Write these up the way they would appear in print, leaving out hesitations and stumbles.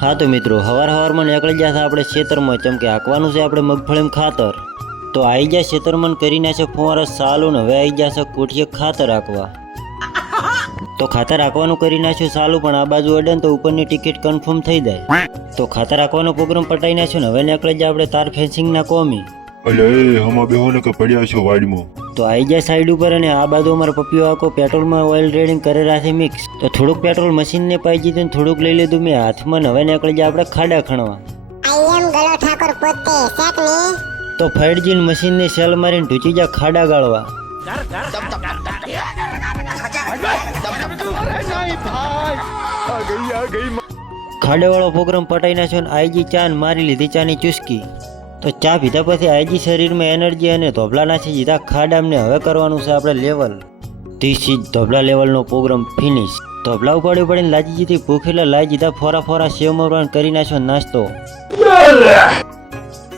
હા તો મિત્રો હવારમાં નીકળી જશે આપણે ખેતરમાં ચમકે હાંકવાનું છે આપણે મગફળીમાં ખાતર તો આવી જાય ખેતરમાં કરી નાખે ફુવારા સાલું ને હવે આવી જશે કોઠીએ ખાતર હાંકવા તો ખાતર હાંકવાનું કરી નાખ્યું સાલું પણ આ બાજુ અડે ને તો ઉપરની ટિકિટ કન્ફર્મ થઈ જાય તો ખાતર હાંકવાનો પ્રોગ્રામ પટાઈ નાખ્યો ને હવે નીકળી જાય આપણે તાર ફેન્સિંગના કોમી અલે હમા બેહો ને કે પડ્યા છો વાડીમાં તો આવી જાય સાઈડ ઉપર અને આ બાજુ અમારે પપ્પીઓ આખો પેટ્રોલમાં ઓઇલ રેડિંગ કરે રાખે મિક્સ તો થોડુંક પેટ્રોલ મશીનને પાઈ દીધું ને થોડુંક લઈ લીધું મેં હાથમાં ને હવે નીકળી જાય આપણે ખાડા ખણવા આઈ એમ ગળો ઠાકોર પોતે શેકને તો ફાઈડજીન મશીનને સેલ મારીને ઢૂચી જા ખાડા ગાળવા ખાડાવાળો પ્રોગ્રામ પટાઈ નાખ્યો ને આઈજી ચા ને મારી લીધી ચાની ચુસ્કી તો ચા પીધા પછી આઈજી શરીરમાં એનર્જી અને ધોબલા નાખી દીધા ખાડામને હવે કરવાનું છે આપણે લેવલ ધીસ ઇઝ ધોબલા લેવલનો પ્રોગ્રામ ફિનિશ ધોબલા ઉપાડી પડીને લાજી જીધી ભૂખ એટલે લાવી દીધા ફોરા સેવ મરવાન કરી નાખ્યો નાસ્તો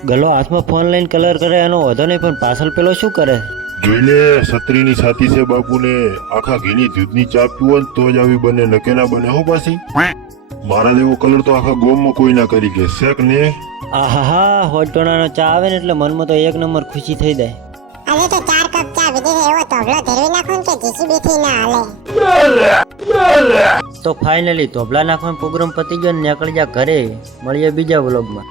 ગલો હાથમાં ફોન લઈને કલર કરે એનો વધો નહીં પણ પાછળ પેલો શું કરે જોઈ લે છત્રીની છાતી છે બાપુને આખા ઘીની દૂધની ચા પીવો ને તો જ આવી બને નકે ના બને હો પાછી મારા જેવો કલર તો આખા ગોમમાં કોઈ ના કરી કે શેક ને આહાહા હોટોણાનો ચા આવે ને એટલે મનમાં તો એક નંબર ખુશી થઈ જાય આજે તો 4 કપ ચા પીધી છે એવો તોબલો ધરવી નાખો ને કે જીસીબી થી ના હાલે તો ફાઇનલી ધોબલા નાખવાનો પ્રોગ્રામ પતી ગયો ને નીકળી જા ઘરે મળીએ બીજા વ્લોગમાં